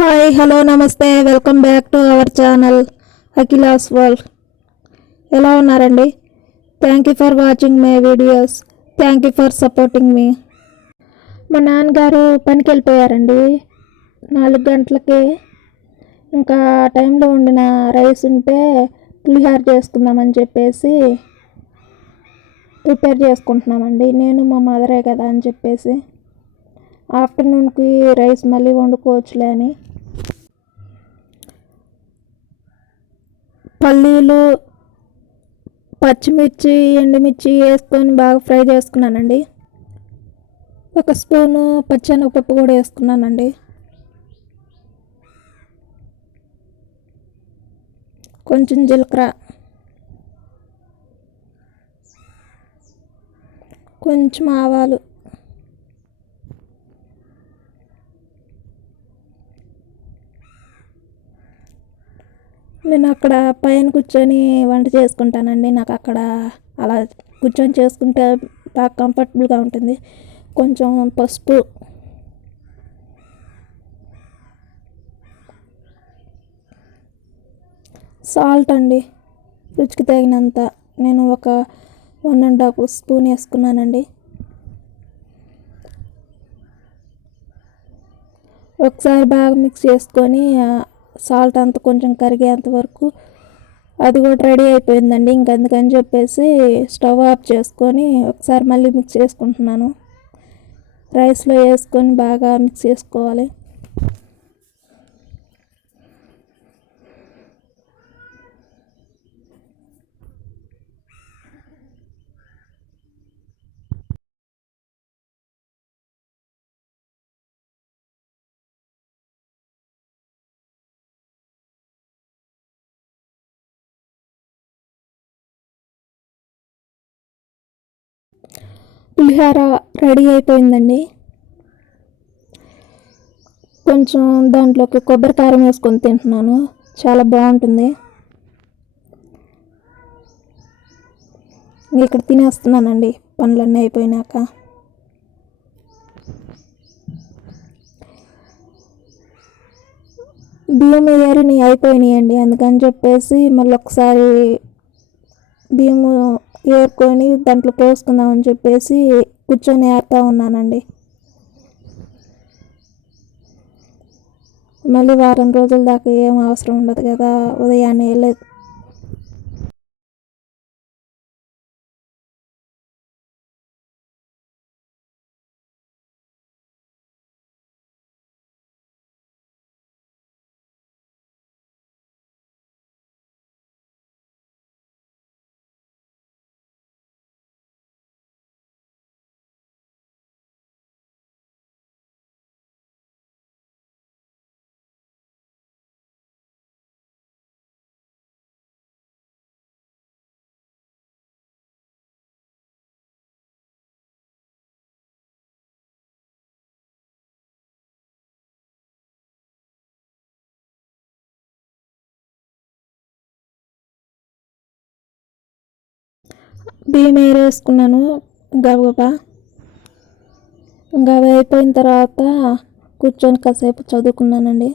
Hi hello నమస్తే welcome back to our channel Akhilas world. ఎలా ఉన్నారండి? Thank you for watching my videos. Thank you for supporting మీ. మా నాన్నగారు పనికి వెళ్ళిపోయారండి 4 గంటలకి. ఇంకా ఆ టైంలో వండిన రైస్ ఉంటే పులిహార చేసుకుందామని చెప్పేసి ప్రిపేర్ చేసుకుంటున్నామండి. నేను మా మదరే కదా అని చెప్పేసి ఆఫ్టర్నూన్కి రైస్ మళ్ళీ వండుకోవచ్చులే అని పల్లీలు, పచ్చిమిర్చి, ఎండుమిర్చి వేసుకొని బాగా ఫ్రై చేసుకున్నానండి. 1 స్పూను పచ్చెనగపప్పు కూడా వేసుకున్నానండి. కొంచెం జీలకర్ర, కొంచెం ఆవాలు, నేను అక్కడ పైన కూర్చొని వంట చేసుకుంటానండి. నాకు అక్కడ అలా కూర్చొని చేసుకుంటే బాగా కంఫర్టబుల్గా ఉంటుంది. కొంచెం పసుపు, సాల్ట్ అండి రుచికి తగినంత. నేను ఒక 1.5 స్పూన్ వేసుకున్నానండి. ఒకసారి బాగా మిక్స్ చేసుకొని సాల్ట్ అంతా కొంచెం కరిగేంత వరకు అది కూడా రెడీ అయిపోయిందండి. ఇంకందుకని చెప్పేసి స్టవ్ ఆఫ్ చేసుకొని ఒకసారి మళ్ళీ మిక్స్ చేసుకుంటున్నాను. రైస్లో వేసుకొని బాగా మిక్స్ చేసుకోవాలి. పులిహోర రెడీ అయిపోయిందండి. కొంచెం దాంట్లోకి కొబ్బరి కారం వేసుకొని తింటున్నాను, చాలా బాగుంటుంది. ఇక్కడ తినేస్తున్నానండి పనులన్నీ అయిపోయినాక. బియ్యం ఏరిని అయిపోయినాయండి, అందుకని చెప్పేసి మళ్ళీ ఒకసారి బియ్యం ఏరుకొని దాంట్లో పోసుకుందామని చెప్పేసి కూర్చొని ఏరుతూ ఉన్నానండి. మళ్ళీ వారం రోజుల దాకా ఏం అవసరం ఉండదు కదా, ఉదయాన్నే వెళ్ళేది. బియ్యం ఏరేసుకున్నాను గబగబా. ఇంకా అవి అయిపోయిన తర్వాత కూర్చొని కాసేపు చదువుకున్నానండి.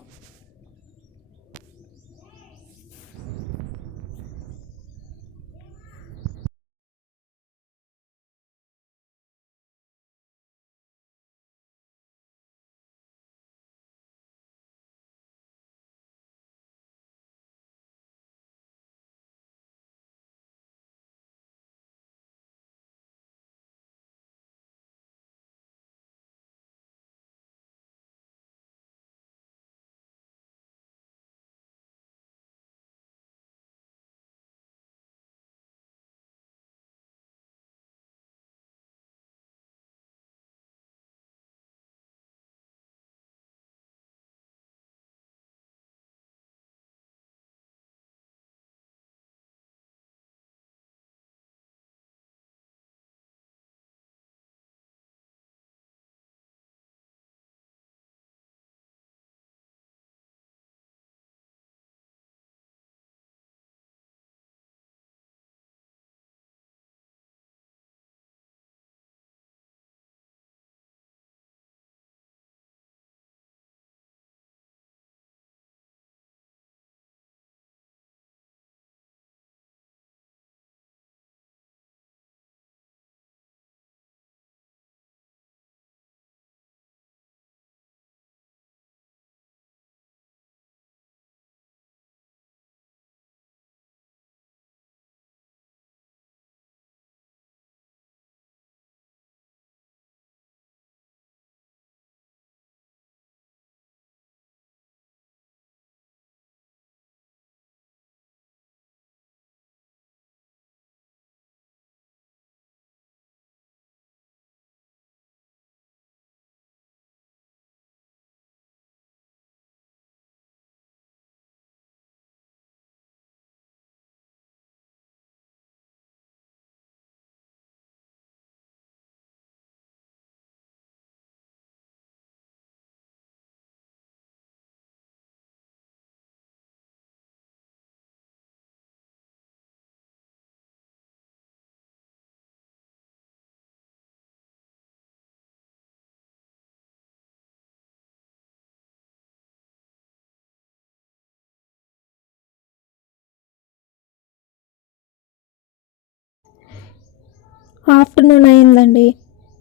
ఆఫ్టర్నూన్ అయిందండి.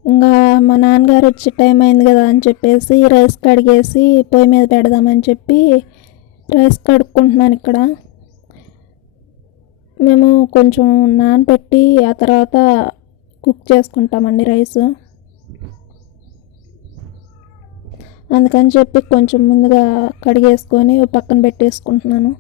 ఇంకా మా నాన్నగారు వచ్చే టైం అయింది కదా అని చెప్పేసి రైస్ కడిగేసి పొయ్యి మీద పెడదామని చెప్పి రైస్ కడుక్కుంటున్నాను ఇక్కడ. మేము కొంచెం నానబెట్టి ఆ తర్వాత కుక్ చేసుకుంటామండి రైస్. అందుకని చెప్పి కొంచెం ముందుగా కడిగేసుకొని పక్కన పెట్టేసుకుంటున్నాను.